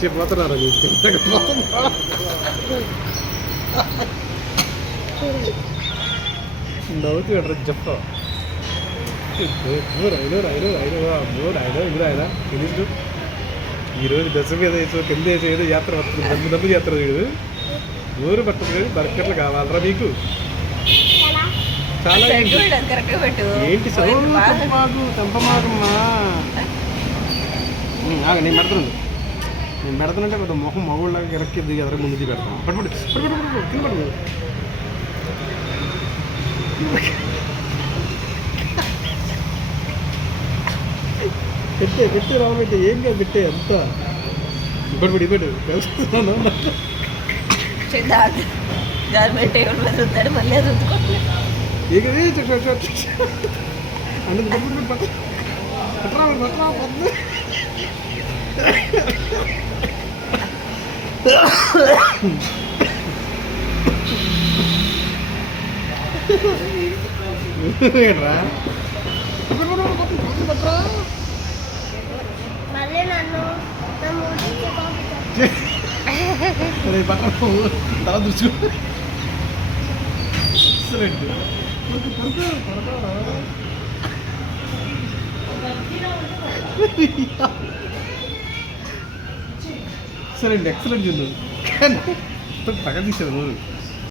చెప్పతున్నారా నవ్వుతూ అంటారు చెప్ప ఫినిష్డ్ ఈరోజు దశ మీద వేసో కింద వేసో ఏదో యాత్ర వస్తుంది దమ్ము యాత్ర వీడు ఊరు పట్టదు కానీ బర్కర్లు కావాలరా మీకు చాలా ఏంటి మాకు చంపమాకమ్మా నేను పెడుతున్నాను నేను పెడుతున్నంటే పెద్ద మొహం మగోళ్ళగా వెనక్కి దిగి ఎదర ముందుకి పెడతాను పట్టుబడి కింద పడు పెట్టే రాబట్టి ఏం కాదు పెట్టే అంత ఇప్పటి పెట్టాడు మళ్ళీ ఏంట్రా తల దృష్టి ఎక్సలెంట్ చూడు పక్కన తీసారు నువ్వు